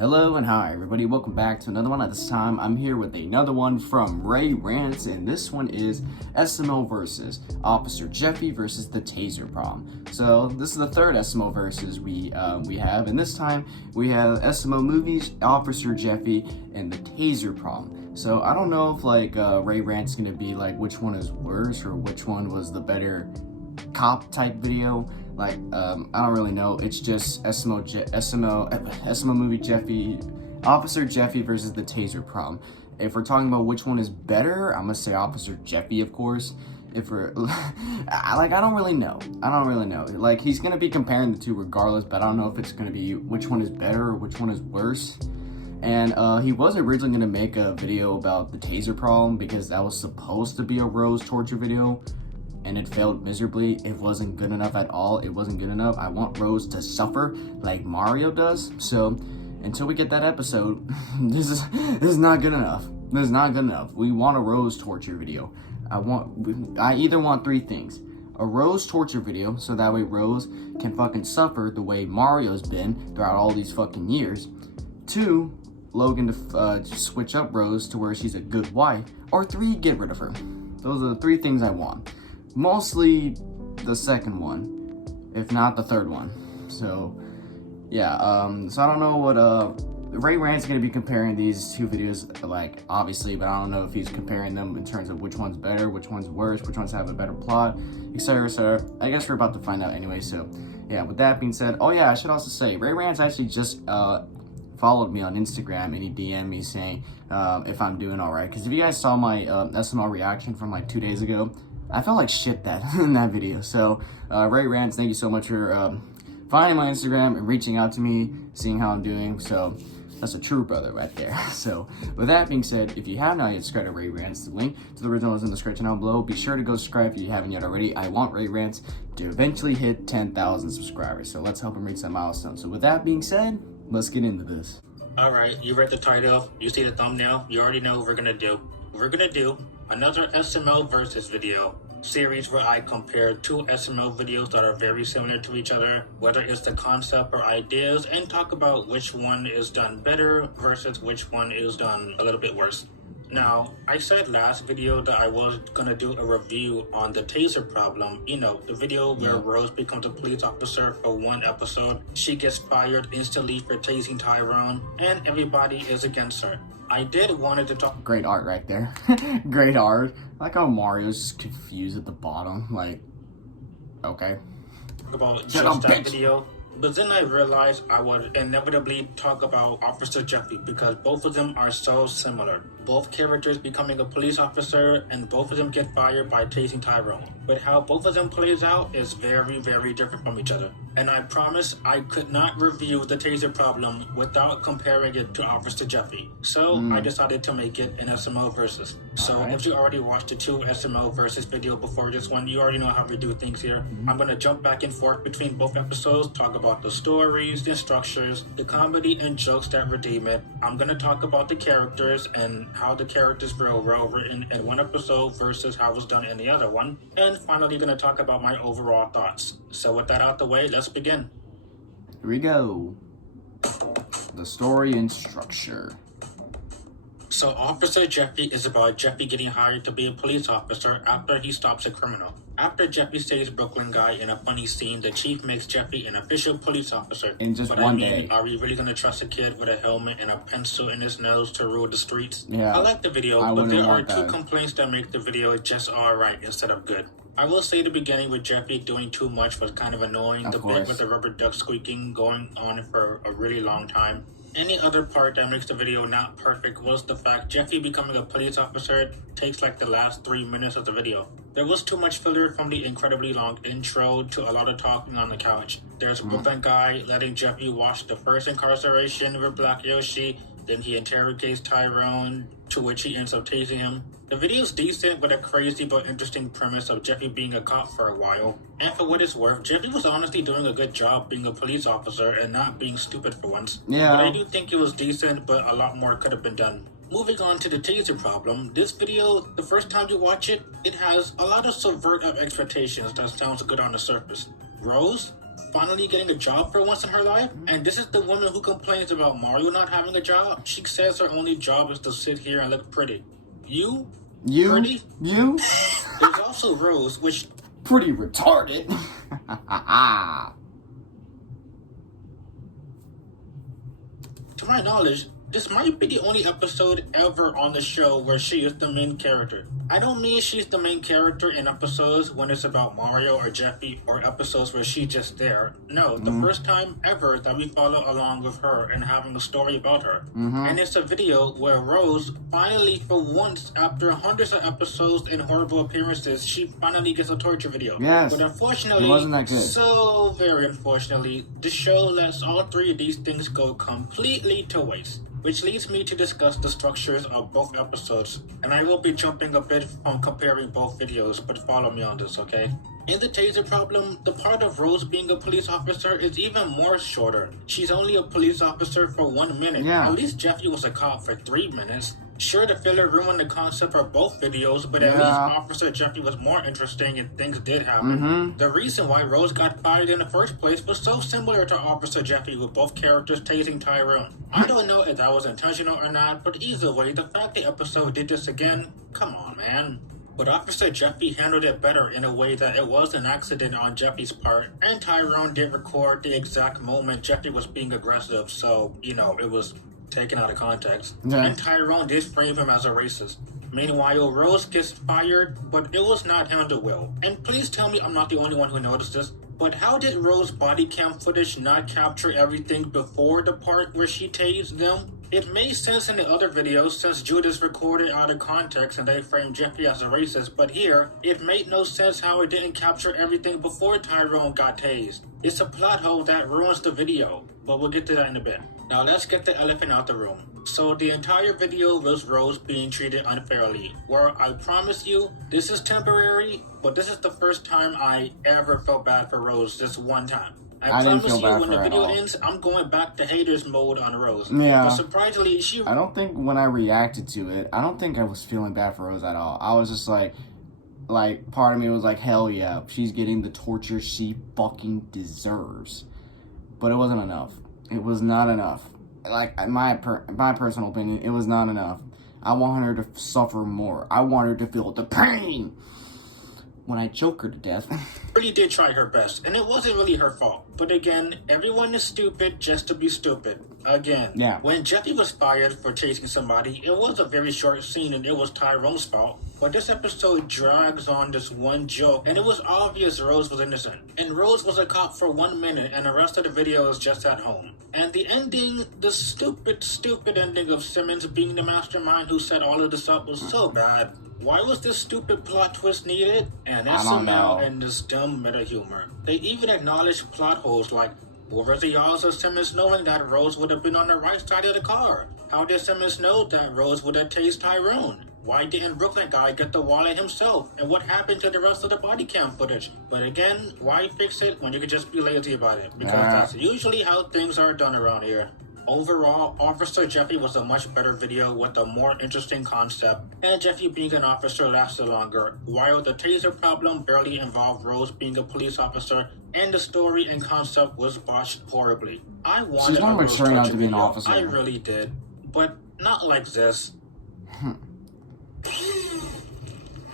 Hello and hi everybody, welcome back to another one. At this time, I'm here with another one from Rants, and this one is SML versus Officer Jeffy versus the Taser problem. So this is the third SML versus we have, and this time we have SML movies, Officer Jeffy, and the Taser problem. So I don't know if Rants gonna be like which one is worse or which one was the better cop type video. I don't really know. It's just SML movie Jeffy, Officer Jeffy versus the Taser problem. If we're talking about which one is better, I'm gonna say Officer Jeffy, of course. If we're I don't really know. Like, he's gonna be comparing the two regardless, but I don't know if it's gonna be which one is better or which one is worse. And he was originally gonna make a video about the Taser problem because that was supposed to be a Rose torture video, and it failed miserably. It wasn't good enough at all. It wasn't good enough. I want Rose to suffer like Mario does. So until we get that episode, this is not good enough. This is not good enough. We want a Rose torture video. I either want three things: a Rose torture video, so that way Rose can fucking suffer the way Mario's been throughout all these fucking years. 2, Logan to switch up Rose to where she's a good wife. Or 3, get rid of her. Those are the three things I want. Mostly the second one, if not the third one. So yeah, so I don't know what Rant's gonna be comparing these two videos, like, obviously, but I don't know if he's comparing them in terms of which one's better, which one's worse, which ones have a better plot, etc, etc. I guess we're about to find out anyway. So yeah, with that being said, oh yeah, I should also say Rant's actually just followed me on Instagram, and he DM'd me saying if I'm doing all right. Because if you guys saw my SML reaction from like 2 days ago, I felt like shit in that video. So Rants, thank you so much for finding my Instagram and reaching out to me, seeing how I'm doing. So that's a true brother right there. So with that being said, if you have not yet subscribed to Rants, the link to the original is in the description down below. Be sure to go subscribe if you haven't yet already. I want Rants to eventually hit 10,000 subscribers. So let's help him reach that milestone. So with that being said, let's get into this. Alright, you read the title, you see the thumbnail, you already know what we're gonna do. We're gonna do another SML versus video series where I compare two SML videos that are very similar to each other, whether it's the concept or ideas, and talk about which one is done better versus which one is done a little bit worse. Now, I said last video that I was gonna do a review on the Taser problem. You know, the video where Rose becomes a police officer for one episode, she gets fired instantly for tasing Tyrone, and everybody is against her. I did wanted to talk. Great art right there. Great art. I like how Mario's just confused at the bottom. Like, okay. About just that video. But then I realized I would inevitably talk about Officer Jeffy because both of them are so similar. Both characters becoming a police officer, and both of them get fired by tasing Tyrone. But how both of them plays out is very, very different from each other. And I promise I could not review the Taser problem without comparing it to Officer Jeffy. So I decided to make it an SML versus. So if you already watched the two SML versus video before this one, you already know how we do things here. I'm gonna jump back and forth between both episodes, talk about the stories, the structures, the comedy and jokes that redeem it. I'm gonna talk about the characters and how the characters were well written in one episode versus how it was done in the other one. And finally gonna talk about my overall thoughts. So with that out the way, let's begin. Here we go. The story and structure. So Officer Jeffy is about Jeffy getting hired to be a police officer after he stops a criminal. After Jeffy saves Brooklyn guy in a funny scene, the chief makes Jeffy an official police officer. In just one day. Are we really gonna trust a kid with a helmet and a pencil in his nose to rule the streets? Yeah. I like the video, but there are two complaints that make the video just alright instead of good. I will say the beginning with Jeffy doing too much was kind of annoying. The bit with the rubber duck squeaking going on for a really long time. Any other part that makes the video not perfect was the fact Jeffy becoming a police officer takes like the last 3 minutes of the video. There was too much filler from the incredibly long intro to a lot of talking on the couch. There's Brooklyn guy letting Jeffy watch the first incarceration with Black Yoshi, then he interrogates Tyrone, to which he ends up tasing him. The video's decent with a crazy but interesting premise of Jeffy being a cop for a while. And for what it's worth, Jeffy was honestly doing a good job being a police officer and not being stupid for once. Yeah. But I do think it was decent, but a lot more could have been done. Moving on to the Taser problem, this video, the first time you watch it, it has a lot of subvert of expectations that sounds good on the surface. Rose? finally getting a job for once in her life. And this is the woman who complains about Mario not having a job. She says her only job is to sit here and look pretty. You? Pretty? You? There's also Rose, which... Pretty retarded. To my knowledge, this might be the only episode ever on the show where she is the main character. I don't mean she's the main character in episodes when it's about Mario or Jeffy, or episodes where she's just there. No, the first time ever that we follow along with her and having a story about her. And it's a video where Rose finally, for once, after hundreds of episodes and horrible appearances, she finally gets a torture video. Yes. But unfortunately, it wasn't that good. So very unfortunately, the show lets all three of these things go completely to waste. Which leads me to discuss the structures of both episodes, and I will be jumping a bit on comparing both videos, but follow me on this, okay? In the Taser problem, the part of Rose being a police officer is even more shorter. She's only a police officer for 1 minute. Yeah. At least Jeffy was a cop for 3 minutes. Sure, the filler ruined the concept of both videos, but at least Officer Jeffy was more interesting and things did happen. The reason why Rose got fired in the first place was so similar to Officer Jeffy, with both characters tasing Tyrone. I don't know if that was intentional or not, but either way, the fact the episode did this again, come on, man. But Officer Jeffy handled it better in a way that it was an accident on Jeffy's part, and Tyrone did record the exact moment Jeffy was being aggressive, so, you know, it was taken out of context. And Tyrone did frame him as a racist. Meanwhile, Rose gets fired, but it was not handled well. And please tell me I'm not the only one who noticed this, but how did Rose's body cam footage not capture everything before the part where she tased them? It made sense in the other videos since Judas recorded out of context and they framed Jeffy as a racist, but here, it made no sense how it didn't capture everything before Tyrone got tased. It's a plot hole that ruins the video, but we'll get to that in a bit. Now let's get the elephant out the room. So the entire video was Rose being treated unfairly, where I promise you, this is temporary, but this is the first time I ever felt bad for Rose, just one time. I promise you, when the video ends, I'm going back to haters mode on Rose. Yeah. But surprisingly, I don't think when I reacted to it, I don't think I was feeling bad for Rose at all. I was just like, part of me was like, hell yeah, she's getting the torture she fucking deserves. But it wasn't enough. It was not enough. Like, my personal opinion, it was not enough. I want her to suffer more. I want her to feel the pain when I choke her to death. Really did try her best, and it wasn't really her fault. But again, everyone is stupid just to be stupid. Again. Yeah. When Jeffy was fired for chasing somebody, it was a very short scene and it was Tyrone's fault. But this episode drags on this one joke, and it was obvious Rose was innocent. And Rose was a cop for 1 minute, and the rest of the video is just at home. And the ending, the stupid ending of Simmons being the mastermind who set all of this up was so bad. Why was this stupid plot twist needed? And SML and this dumb meta humor. They even acknowledged plot holes like, what was the odds of Simmons knowing that Rose would have been on the right side of the car? How did Simmons know that Rose would have tased Tyrone? Why didn't Brooklyn guy get the wallet himself? And what happened to the rest of the body cam footage? But again, why fix it when you could just be lazy about it? Because that's usually how things are done around here. Overall, Officer Jeffy was a much better video with a more interesting concept, and Jeffy being an officer lasted longer, while the Taser problem barely involved Rose being a police officer, and the story and concept was botched horribly. I wanted a Rose torture to be an officer. I really did, but not like this.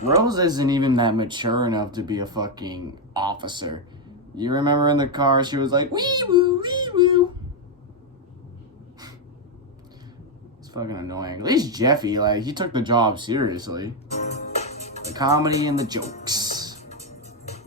Rose isn't even that mature enough to be a fucking officer. You remember in the car, she was like, wee woo, wee woo. Fucking annoying. At least Jeffy, like, he took the job seriously. The comedy and the jokes.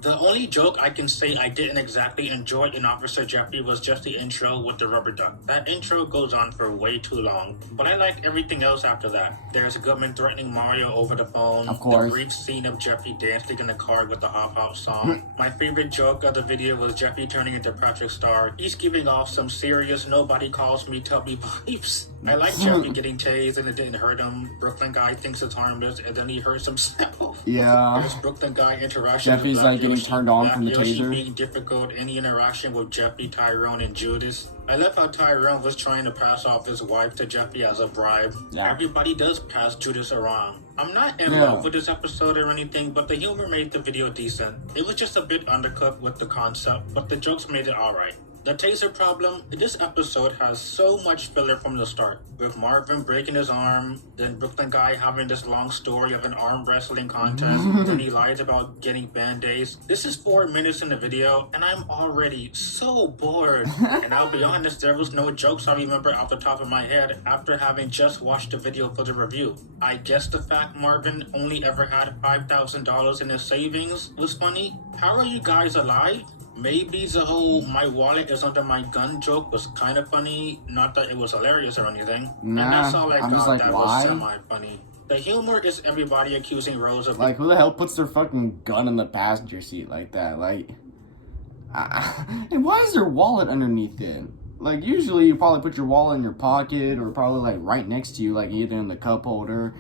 The only joke I can say I didn't exactly enjoy in Officer Jeffy was just the intro with the rubber duck. That intro goes on for way too long, but I liked everything else after that. There's Goodman threatening Mario over the phone. Of course. The brief scene of Jeffy dancing in the car with the Hop Hop song. My favorite joke of the video was Jeffy turning into Patrick Star. He's giving off some serious nobody calls me tubby vibes. I like Jeffy getting tased and it didn't hurt him. Brooklyn guy thinks it's harmless and then he hurts himself. Yeah. There's Brooklyn guy interaction. Jeffy's like getting getting turned on from the Yoshi taser. being difficult, any interaction with Jeffy, Tyrone, and Judas. I love how Tyrone was trying to pass off his wife to Jeffy as a bribe. Yeah. Everybody does pass Judas around. I'm not in love with this episode or anything, but the humor made the video decent. It was just a bit undercooked with the concept, but the jokes made it alright. The taser problem, this episode has so much filler from the start, with Marvin breaking his arm, then Brooklyn guy having this long story of an arm wrestling contest, then he lies about getting band-aids. This is 4 minutes in the video, and I'm already so bored. And I'll be honest, there was no jokes I remember off the top of my head after having just watched the video for the review. I guess the fact Marvin only ever had $5,000 in his savings was funny. How are you guys alive? Maybe the whole "my wallet is under my gun" joke was kind of funny, not that it was hilarious or anything. Nah, and that's all I I'm got just like, that why? was semi-funny. The humor is everybody accusing Rose of... Like, who the hell puts their fucking gun in the passenger seat like that? Like, and why is their wallet underneath it? Like, usually you probably put your wallet in your pocket or probably, like, right next to you, like, either in the cup holder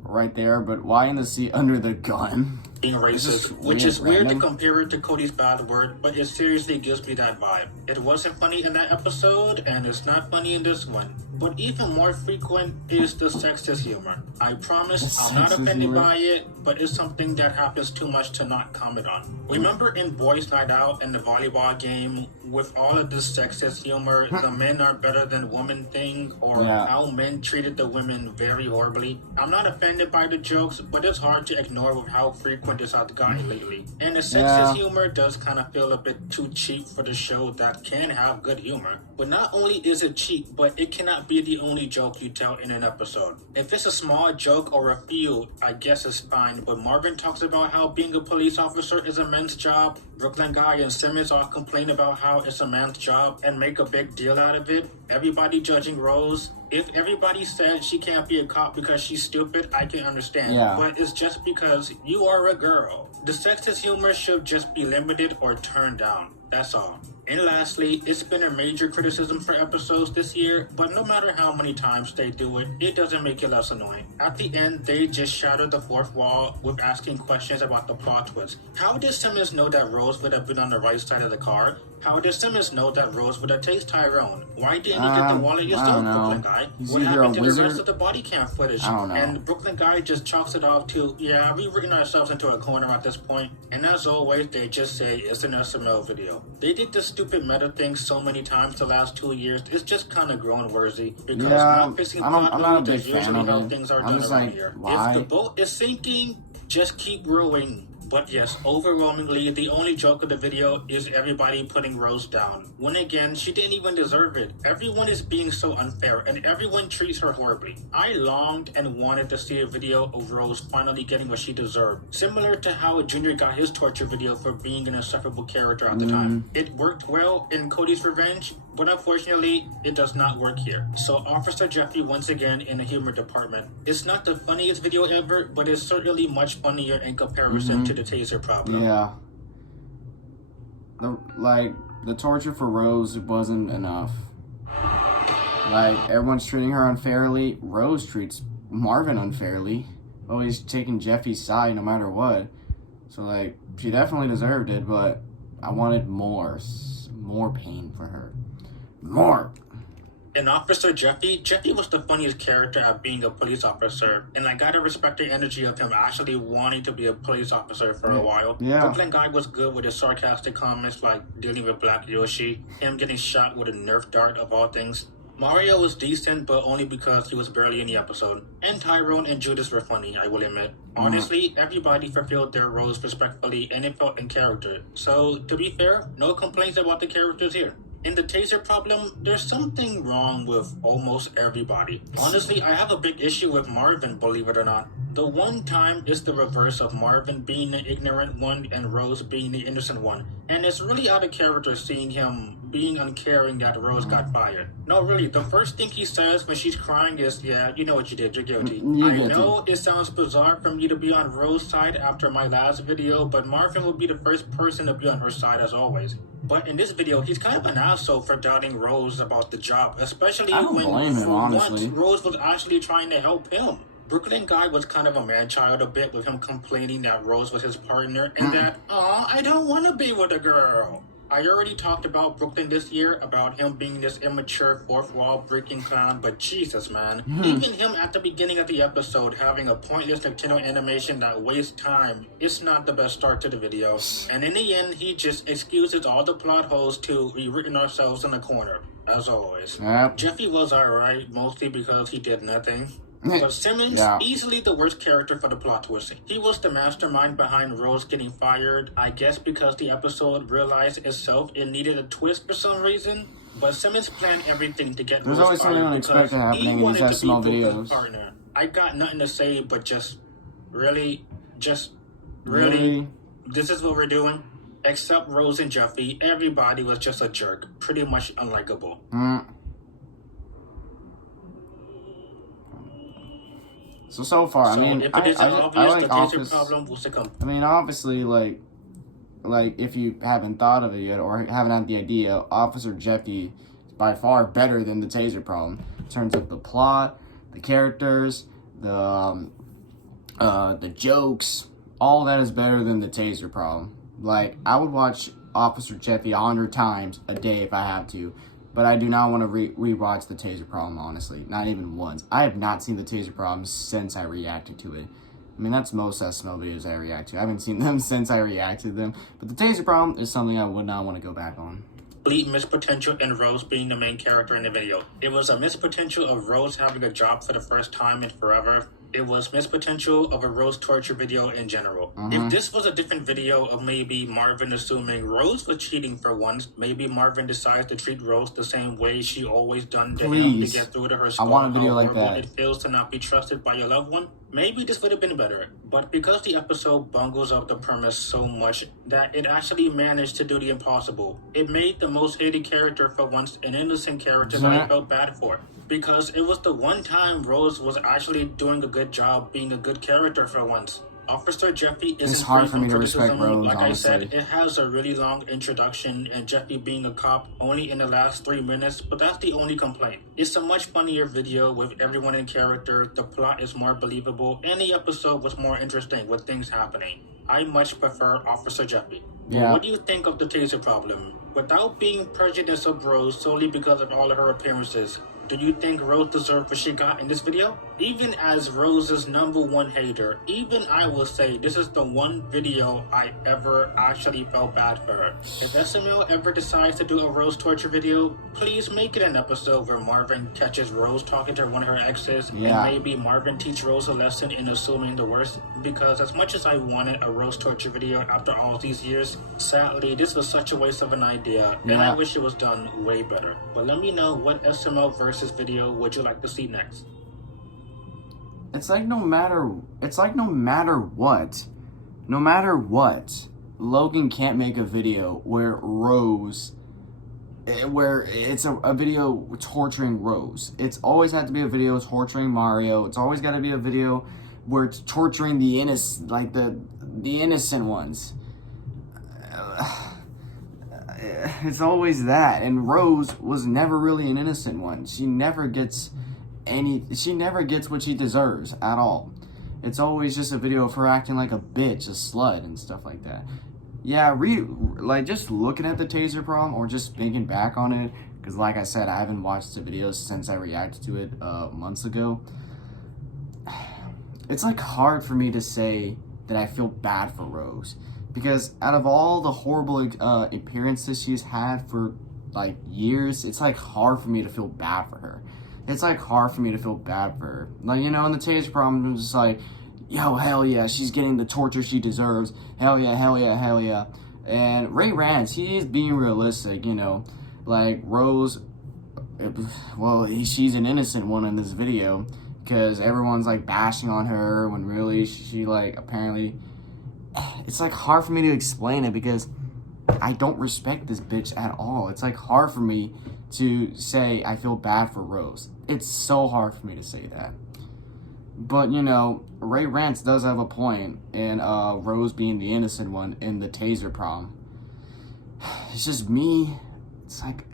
right there, but why in the seat under the gun? Being racist, which is weird to compare it to Cody's bad word, but it seriously gives me that vibe. It wasn't funny in that episode, and it's not funny in this one. But even more frequent is the sexist humor. I promise I'm not offended by it, but it's something that happens too much to not comment on. Remember in Boys Night Out and the volleyball game, with all of this sexist humor, the men are better than women thing, or how men treated the women very horribly? I'm not offended by the jokes, but it's hard to ignore with how frequent this has gotten lately. And the sexist humor does kind of feel a bit too cheap for the show that can have good humor. But not only is it cheap, but it cannot be the only joke you tell in an episode. If it's a small joke or a few, I guess it's fine, but Marvin talks about how being a police officer is a man's job. Brooklyn Guy and Simmons all complain about how it's a man's job and make a big deal out of it. Everybody judging Rose. If everybody said she can't be a cop because she's stupid, I can understand. But it's just because you are a girl. The sexist humor should just be limited or turned down. That's all. And lastly, it's been a major criticism for episodes this year, but no matter how many times they do it, it doesn't make it less annoying. At the end, they just shattered the fourth wall with asking questions about the plot twist. How did Simmons know that Rose would have been on the right side of the car? How did Simmons know that Rose would have tased Tyrone? Why didn't he get the wallet yourself, Brooklyn Guy? What happened to the rest of the body cam footage? And Brooklyn Guy just chalks it off to, yeah, we've written ourselves into a corner at this point. And as always, they just say it's an SML video. They did this stupid meta thing so many times the last 2 years, it's just kind of grown worthy. Because not fixing plot is usually how things are done around here. If the boat is sinking, just keep rowing. But yes, overwhelmingly, the only joke of the video is everybody putting Rose down. When again, she didn't even deserve it. Everyone is being so unfair, and everyone treats her horribly. I longed and wanted to see a video of Rose finally getting what she deserved. Similar to how Junior got his torture video for being an insufferable character at the time. It worked well in Cody's Revenge, but unfortunately, it does not work here. So Officer Jeffy once again in the humor department. It's not the funniest video ever, but it's certainly much funnier in comparison to the Taser problem. The torture for Rose wasn't enough. Like, everyone's treating her unfairly. Rose treats Marvin unfairly. Always taking Jeffy's side no matter what. So, like, she definitely deserved it, but I wanted more pain for her. More. And Officer Jeffy was the funniest character at being a police officer, and I gotta respect the energy of him actually wanting to be a police officer for a while. Brooklyn Guy was good with his sarcastic comments like dealing with Black Yoshi, him getting shot with a Nerf dart of all things. Mario was decent, but only because he was barely in the episode. And Tyrone and Judas were funny, I will admit. Honestly, everybody fulfilled their roles respectfully, and it felt in character. So, to be fair, no complaints about the characters here. In the Taser problem, there's something wrong with almost everybody. Honestly, I have a big issue with Marvin, believe it or not. The one time is the reverse of Marvin being the ignorant one and Rose being the innocent one. And it's really out of character seeing him being uncaring that Rose got fired. No, really, the first thing he says when she's crying is, yeah, you know what you did, you're guilty. I know it sounds bizarre for me to be on Rose's side after my last video, but Marvin will be the first person to be on her side as always. But in this video, he's kind of an asshole for doubting Rose about the job, especially when for once Rose was actually trying to help him. Brooklyn guy was kind of a man-child a bit, with him complaining that Rose was his partner and that, "Aw, I don't want to be with a girl." I already talked about Brooklyn this year, about him being this immature fourth wall breaking clown, but Jesus, man. Even him at the beginning of the episode having a pointless Nintendo animation that wastes time, it's not the best start to the video. And in the end, he just excuses all the plot holes to we written ourselves in a corner, as always. Yep. Jeffy was alright, mostly because he did nothing. But Simmons, easily the worst character for the plot twist. He was the mastermind behind Rose getting fired, I guess because the episode realized itself it needed a twist for some reason. But Simmons planned everything to get There's Rose always something fired unexpected because happening he in these wanted to be SML Brooklyn's videos. partner. I got nothing to say, but just really. This is what we're doing. Except Rose and Jeffy, everybody was just a jerk. Pretty much unlikable. So far, I mean, if it is obvious, the Taser problem will succumb. I mean, obviously, like if you haven't thought of it yet or haven't had the idea, Officer Jeffy is by far better than the Taser problem in terms of the plot, the characters, the jokes. All that is better than the Taser problem. Like, I would watch Officer Jeffy 100 times a day if I have to. But I do not want to rewatch the Taser problem, honestly. Not even once. I have not seen the Taser problem since I reacted to it. I mean, that's most SML videos I react to. I haven't seen them since I reacted to them. But the Taser problem is something I would not want to go back on. Complete missed potential in Rose being the main character in the video. It was a missed potential of Rose having a job for the first time in forever. It was missed potential of a Rose torture video in general. If this was a different video of maybe Marvin assuming Rose was cheating for once, maybe Marvin decides to treat Rose the same way she always done to him to get through to her skull. I want a video like that. It feels to not be trusted by your loved one. Maybe this would have been better. But because the episode bungles up the premise so much that it actually managed to do the impossible, it made the most hated character for once an innocent character that I felt bad for. Because it was the one time Rose was actually doing a good job being a good character for once. Officer Jeffy isn't it's hard free for from me to respect criticism. Rose, like honestly. I said, it has a really long introduction and Jeffy being a cop only in the last 3 minutes, but that's the only complaint. It's a much funnier video with everyone in character, the plot is more believable, and the episode was more interesting with things happening. I much prefer Officer Jeffy. But what do you think of the Taser problem? Without being prejudiced of Rose solely because of all of her appearances, do you think Rose deserved what she got in this video? Even as Rose's #1 hater, even I will say this is the one video I ever actually felt bad for her. If SML ever decides to do a Rose torture video, please make it an episode where Marvin catches Rose talking to one of her exes, and maybe Marvin teach Rose a lesson in assuming the worst, because as much as I wanted a Rose torture video after all these years, sadly this was such a waste of an idea, and I wish it was done way better. But let me know what SML versus video would you like to see next? It's like no matter what, Logan can't make a video where it's a video torturing Rose. It's always had to be a video torturing Mario. It's always got to be a video where it's torturing the innocent, like the innocent ones. It's always that, and Rose was never really an innocent one. She never gets what she deserves at all. It's always just a video of her acting like a bitch, a slut, and stuff like that. Yeah, just looking at the Taser problem, or just thinking back on it, because like I said, I haven't watched the videos since I reacted to it months ago. It's like hard for me to say that I feel bad for Rose, because out of all the horrible appearances she's had for like years, it's like hard for me to feel bad for her. It's like hard for me to feel bad for her. Like, you know, in the Taser problem, it was just like, yo, hell yeah, she's getting the torture she deserves. Hell yeah, hell yeah, hell yeah. And Rants, he's being realistic, you know. Like, Rose, well, she's an innocent one in this video, because everyone's like bashing on her when really she like apparently, it's like hard for me to explain it because I don't respect this bitch at all. It's like hard for me to say I feel bad for Rose. It's so hard for me to say that. But, you know, Rants does have a point in Rose being the innocent one in the Taser problem. It's just me. It's like,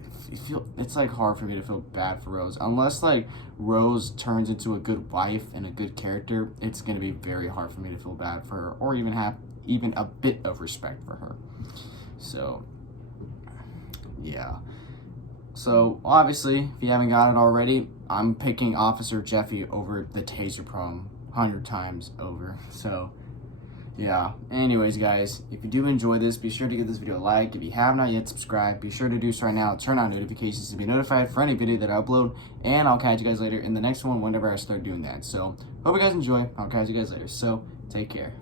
it's like hard for me to feel bad for Rose. Unless like Rose turns into a good wife and a good character, it's gonna be very hard for me to feel bad for her or even have even a bit of respect for her. So yeah. So obviously, if you haven't got it already, I'm picking Officer Jeffy over the Taser prom 100 times over. So yeah. Anyways, guys, if you do enjoy this, be sure to give this video a like. If you have not yet subscribed, be sure to do so right now. Turn on notifications to be notified for any video that I upload. And I'll catch you guys later in the next one whenever I start doing that. So hope you guys enjoy. I'll catch you guys later. So take care.